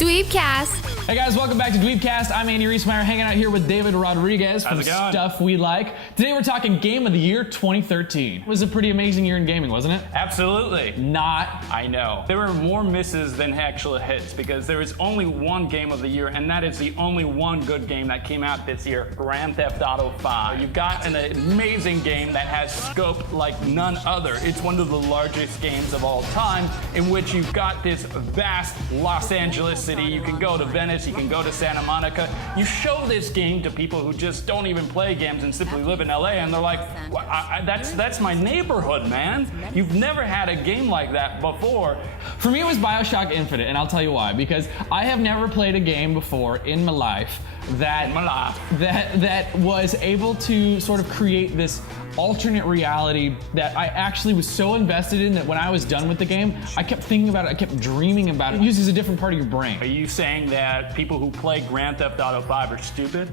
DweebCast. Hey guys, welcome back to DweebCast. I'm Andy Reesmeyer, hanging out here with David Rodriguez from Stuff We Like. Today we're talking Game of the Year 2013. It was a pretty amazing year in gaming, wasn't it? Absolutely. Not. I know. There were more misses than actual hits because there is only one Game of the Year, and that is the only one good game that came out this year, Grand Theft Auto 5. You've got an amazing game that has scope like none other. It's one of the largest games of all time, in which you've got this vast Los Angeles city. You can go to Venice, you can go to Santa Monica. You show this game to people who just don't even play games and simply live in LA, and they're like, well, that's my neighborhood, man. You've never had a game like that before. For me, it was BioShock Infinite, and I'll tell you why. Because I have never played a game before in my life that was able to sort of create this alternate reality that I actually was so invested in that when I was done with the game, I kept thinking about it, I kept dreaming about it. It uses a different part of your brain. Are you saying that people who play Grand Theft Auto 5 are stupid?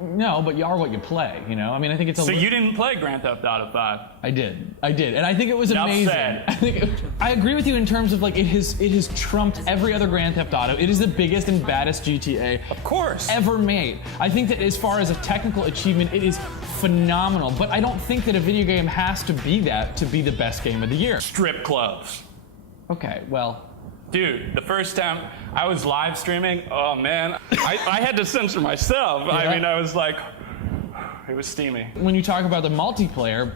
No, but you are what you play, you know? I mean, I think it's a... So you didn't play Grand Theft Auto 5? I did. And I think it was amazing. Said. I agree with you in terms of, like, it has trumped every other Grand Theft Auto. It is the biggest and baddest GTA of course ever made. I think that as far as a technical achievement, it is phenomenal, but I don't think that a video game has to be that to be the best game of the year. Strip clubs. Okay, well... Dude, the first time I was live streaming, oh man, I had to censor myself. Yeah. I mean, I was like, it was steamy. When you talk about the multiplayer,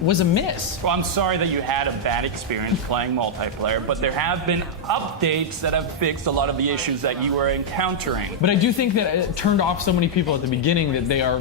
was a miss. Well, I'm sorry that you had a bad experience playing multiplayer, but there have been updates that have fixed a lot of the issues that you were encountering. But I do think that it turned off so many people at the beginning that they're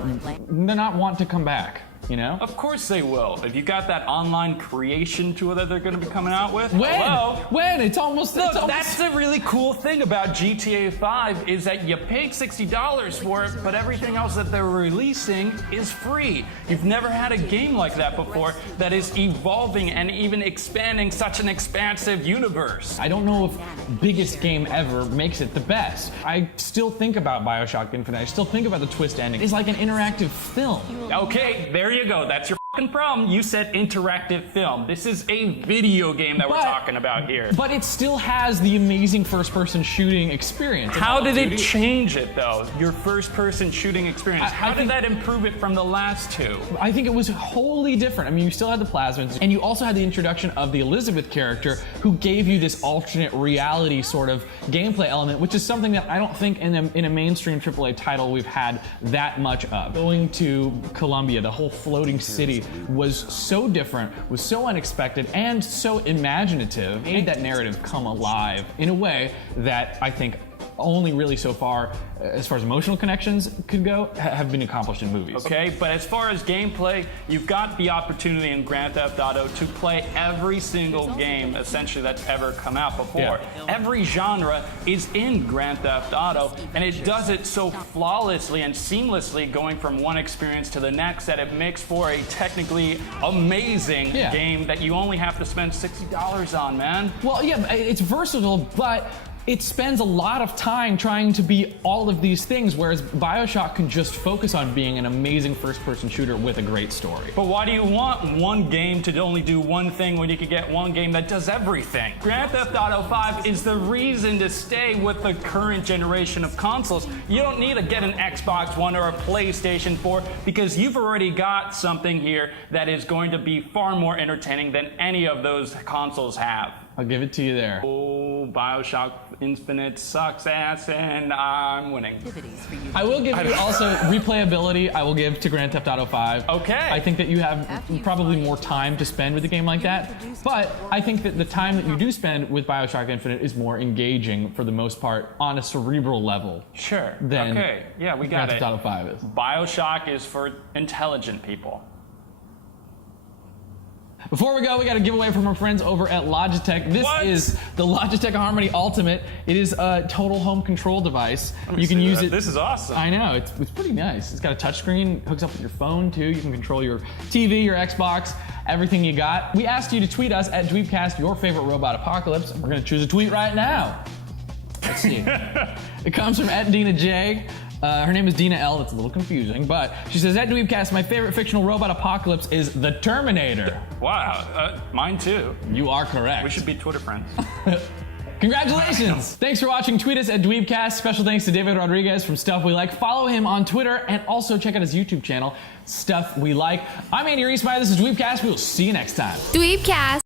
not want to come back. You know? Of course they will. If you got that online creation tool that they're going to be coming out with, when? Hello? When? It's almost... That's the really cool thing about GTA 5 is that you paid $60 for it, but everything else that they're releasing is free. You've never had a game like that before that is evolving and even expanding such an expansive universe. I don't know if biggest game ever makes it the best. I still think about BioShock Infinite. I still think about the twist ending. It's like an interactive film. Okay, there you go. That's your fucking problem. You said interactive film. This is a video game that we're talking about here. But it still has the amazing first-person shooting experience. How did it change it, though? Your first-person shooting experience. How did that improve it from the last two? I think it was wholly different. I mean, you still had the plasmids, and you also had the introduction of the Elizabeth character, who gave you this alternate reality sort of gameplay element, which is something that I don't think in a mainstream AAA title we've had that much of. Going to Colombia, the whole floating city was so different, was so unexpected, and so imaginative. It made that narrative come alive in a way that I think only really so far, as far as emotional connections could go, have been accomplished in movies. Okay, but as far as gameplay, you've got the opportunity in Grand Theft Auto to play every single game, essentially, that's ever come out before. Yeah. Every genre is in Grand Theft Auto, and it does it so flawlessly and seamlessly, going from one experience to the next, that it makes for a technically amazing game that you only have to spend $60 on, man. Well, yeah, it's versatile, but it spends a lot of time trying to be all of these things, whereas BioShock can just focus on being an amazing first-person shooter with a great story. But why do you want one game to only do one thing when you could get one game that does everything? Grand Theft Auto 5 is the reason to stay with the current generation of consoles. You don't need to get an Xbox One or a PlayStation 4 because you've already got something here that is going to be far more entertaining than any of those consoles have. I'll give it to you there. Oh, BioShock Infinite sucks ass, and I'm winning. I will give you also replayability. I will give to Grand Theft Auto 5. Okay. I think that you have probably more time to spend with a game like that, but I think that the time that you do spend with BioShock Infinite is more engaging for the most part on a cerebral level. Sure. Than okay. Yeah, we got Grand Theft it. Auto 5 is. BioShock is for intelligent people. Before we go, we got a giveaway from our friends over at Logitech. This is the Logitech Harmony Ultimate. It is a total home control device. You can use it. This is awesome. I know, it's pretty nice. It's got a touchscreen, hooks up with your phone too. You can control your TV, your Xbox, everything you got. We asked you to tweet us at DweebCast your favorite robot apocalypse. We're gonna choose a tweet right now. Let's see. It comes from @DinaJ. Her name is Dina L. That's a little confusing, but she says, at DweebCast, my favorite fictional robot apocalypse is the Terminator. Wow, mine too. You are correct. We should be Twitter friends. Congratulations! Thanks for watching. Tweet us at DweebCast. Special thanks to David Rodriguez from Stuff We Like. Follow him on Twitter and also check out his YouTube channel, Stuff We Like. I'm Andy Reesmeyer. This is DweebCast. We will see you next time. DweebCast.